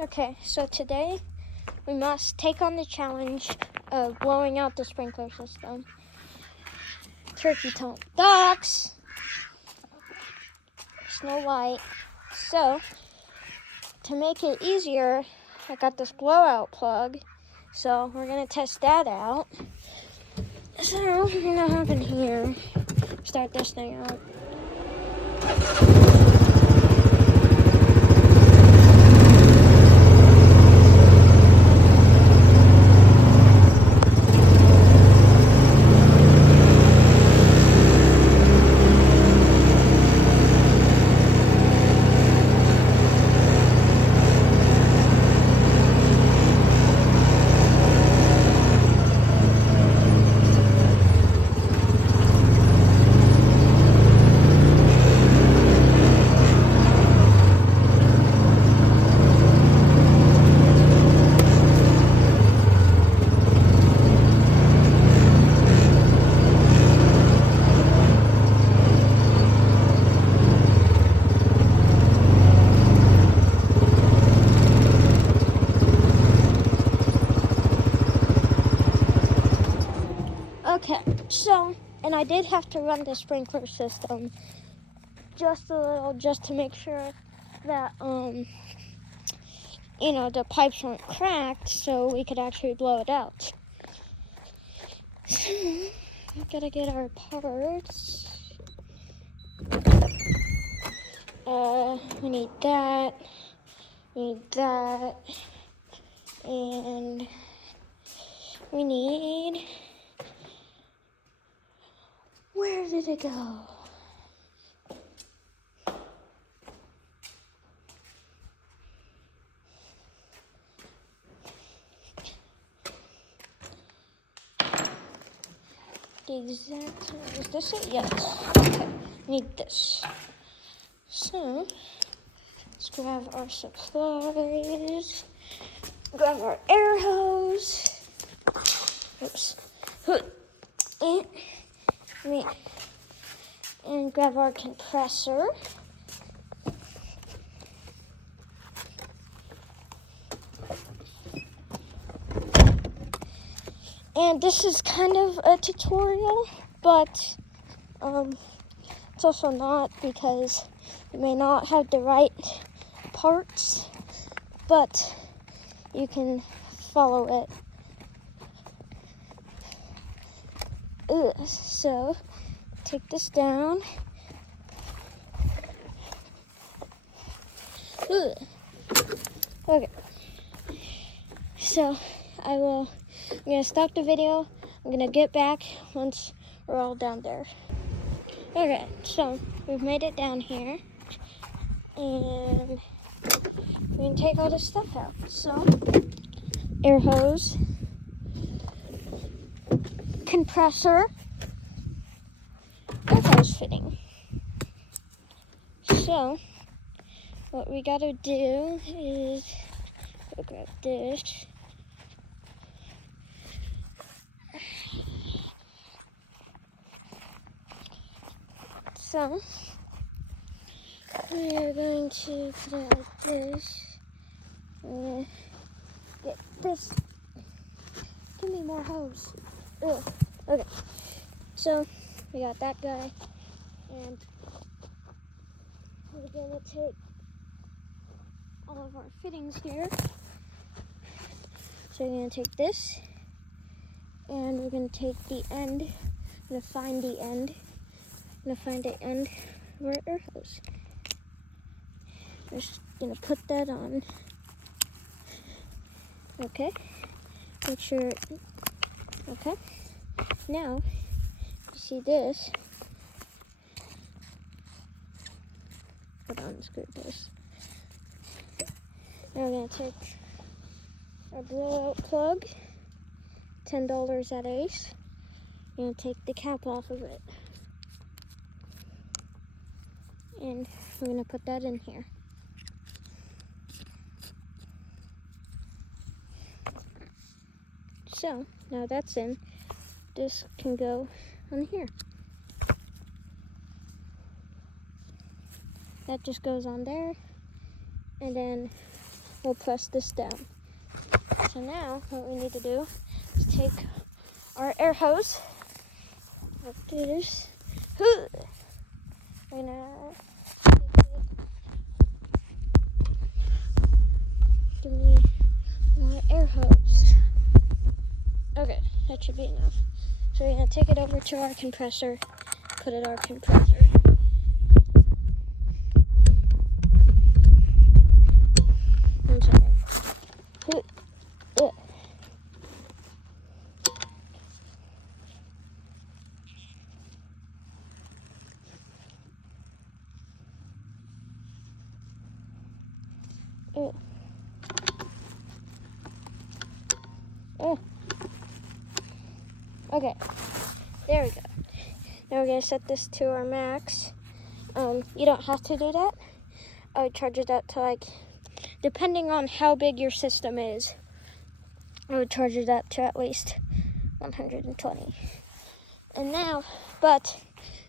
Okay, so today we must take on the challenge of blowing out the sprinkler system. Turkey Tonk Ducks, Snow White. So, to make it easier, I got this blowout plug. So, we're going to test that out. So, we're going to hop in here, start this thing out. Okay, so, and I did have to run the sprinkler system just a little, just to make sure that, the pipes weren't cracked, so we could actually blow it out. So, we gotta get our parts. We need that, and we need, where did it go? Is this it? Yes. Okay, need this. So, let's grab our supplies, grab our air hose, and grab our compressor. And this is kind of a tutorial, but it's also not, because you may not have the right parts, but you can follow it. So, take this down. Okay. So, I'm gonna stop the video. I'm gonna get back once we're all down there. Okay, so we've made it down here, and we can take all this stuff out. So, air hose, compressor, air hose fitting. So, what we gotta do is go grab this. So, we are going to put it like this. Get this. Give me more hose. Ugh. Okay. So, we got that guy. And we're going to take all of our fittings here. So, we're going to take this. And we're going to take the end. I'm going to find the end. I'm going to find the end of our air hose. I'm just going to put that on. Okay. Make sure. Okay. Now, you see this. Hold on, screw this. Now we're going to take our blowout plug, $10 at Ace. We're going to take the cap off of it. And we're going to put that in here. So, now that's in, this can go on here. That just goes on there, and then we'll press this down. So now what we need to do is take our air hose. Let's do this. We're gonna give me my air hose. Okay, that should be enough. So we're gonna take it over to our compressor, put it on our compressor. One second. Okay, there we go. Now we're gonna set this to our max. You don't have to do that. I would charge it up to like, depending on how big your system is, I would charge it up to at least 120. And now, but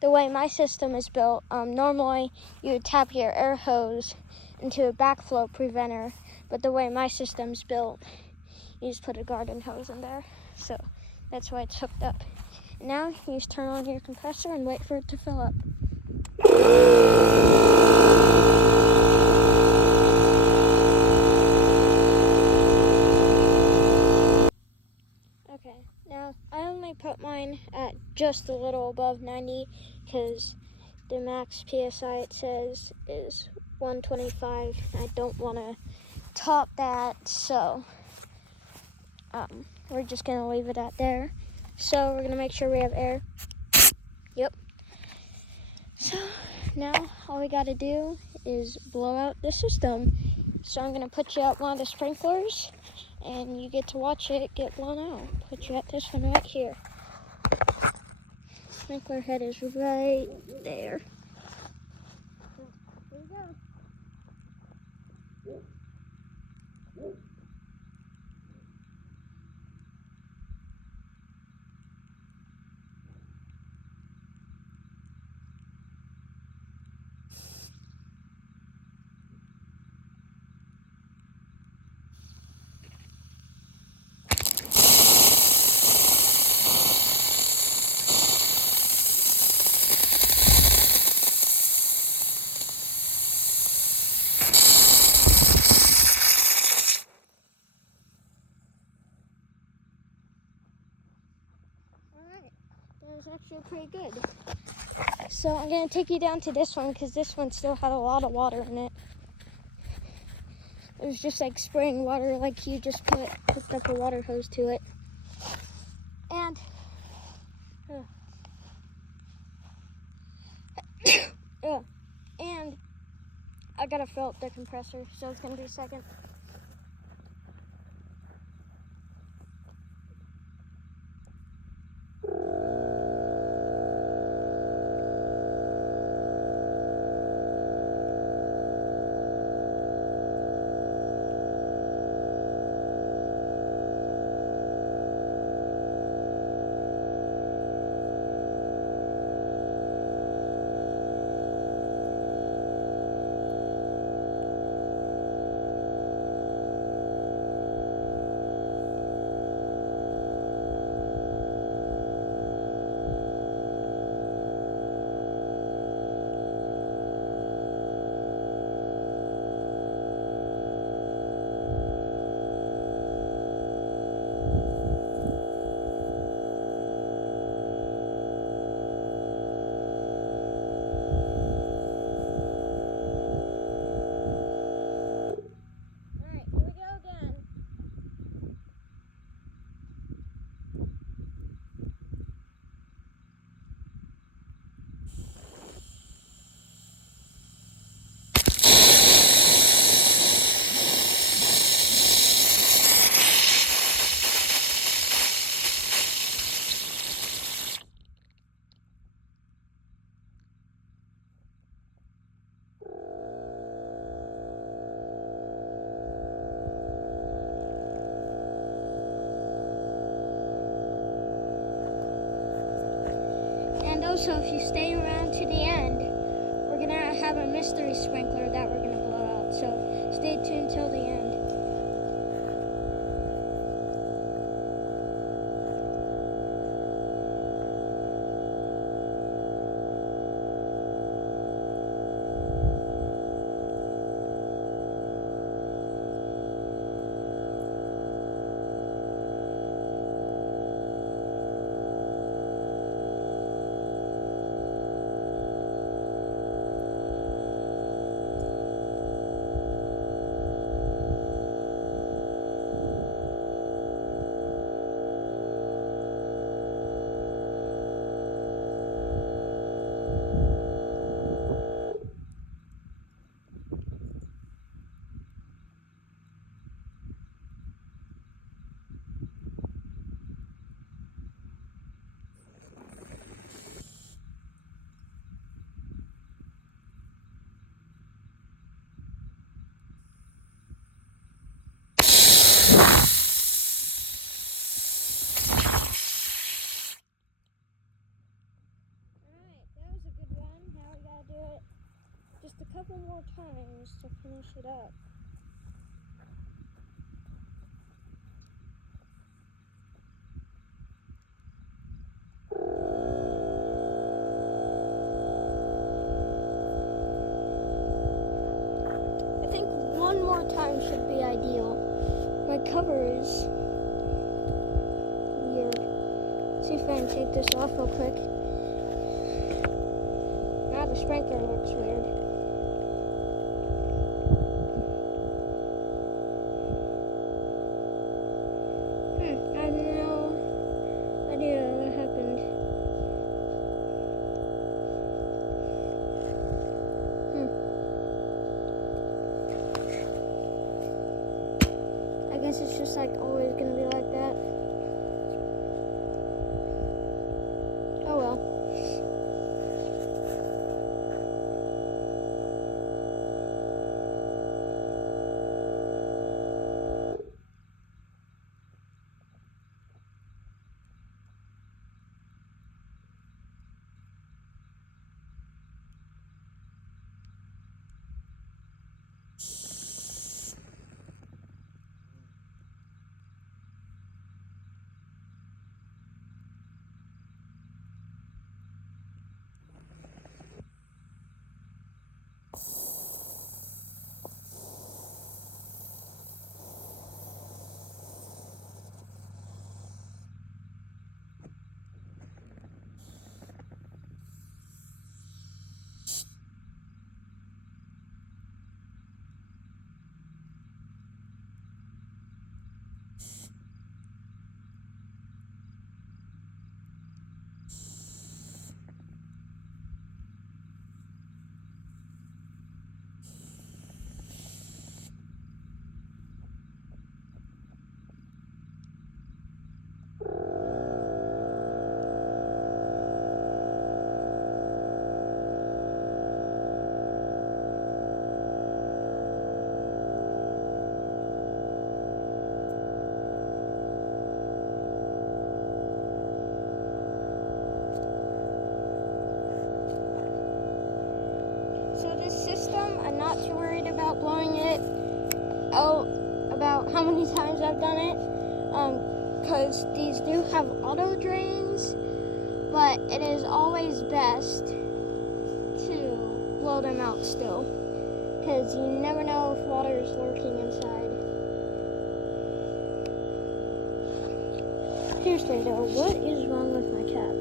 the way my system is built, normally you would tap your air hose into a backflow preventer, but the way my system's built, you just put a garden hose in there. So that's why it's hooked up. And now you just turn on your compressor and wait for it to fill up. Okay, now I only put mine at just a little above 90 because the max PSI it says is 125. I don't want to top that, so we're just gonna leave it at there. So we're gonna make sure we have air. Yep. So now all we gotta do is blow out the system. So I'm gonna put you at one of the sprinklers and you get to watch it get blown out. Put you at this one right here. Sprinkler head is right there. So, here we go. That was actually pretty good. So I'm gonna take you down to this one because this one still had a lot of water in it. It was just like spraying water, like you just hooked up a water hose to it. And and I gotta fill up the compressor, so it's gonna be a second. And also, if you stay around to the end, we're gonna have a mystery sprinkler that we're gonna blow out. So stay tuned till the end. just to finish it up. I think one more time should be ideal. My cover is weird. See if I can take this off real quick. Now the sprinkler looks weird. I have no idea what happened. I guess it's just like always gonna be like that. Oh well. So this system, I'm not too worried about blowing it out about how many times I've done it, because these do have auto drains, but it is always best to blow them out still, because you never know if water is lurking inside. Seriously though, what is wrong with my tap?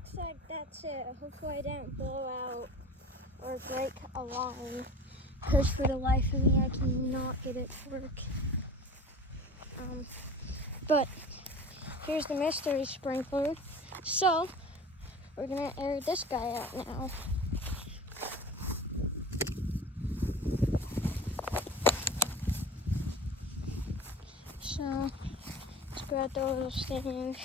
looks like that's it. Hopefully I didn't blow out or break a line, because for the life of me I cannot get it to work. But here's the mystery sprinkler. So we're gonna air this guy out now. So let's grab the little stand.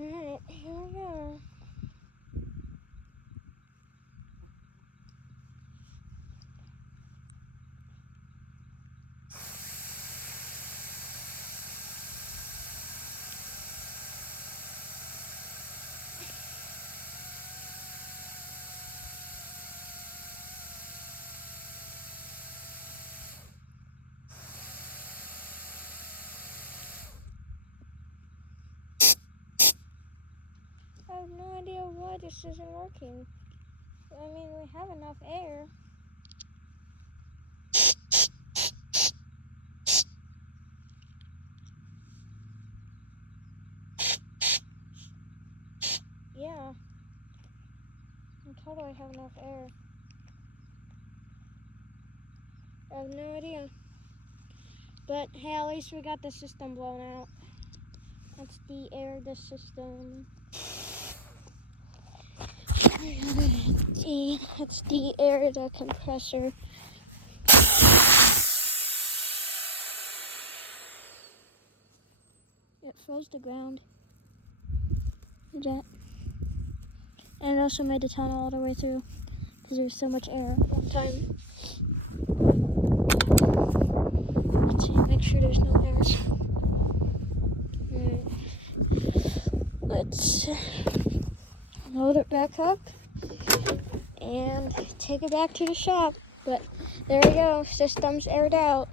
Alright, here we go. I have no idea why this isn't working. I mean, we have enough air. Yeah. I totally have enough air. I have no idea. But hey, at least we got the system blown out. That's the air of the system. That's the air of the compressor. It froze the ground. Did that? And it also made the tunnel all the way through because there's so much air at one time. Let's see, make sure there's no air. Alright. Let's load it back up and take it back to the shop. But there we go, system's aired out.